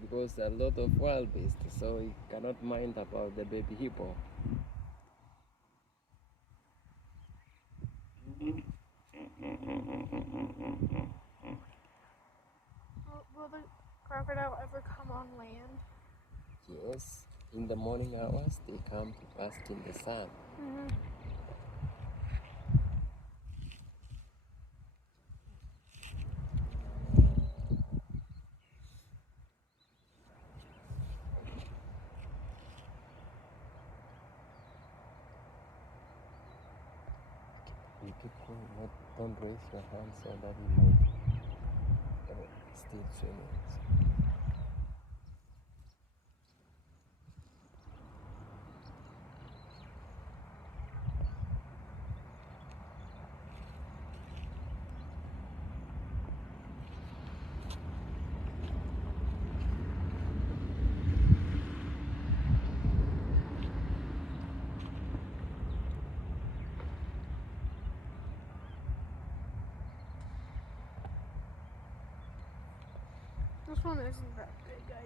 because a lot of wild beasts, so he cannot mind about the baby hippo. Will the crocodile ever come on land? Yes, in the morning hours they come to bask in the sun. You keep going, don't raise your hands so that you might still swimming. This one isn't that big.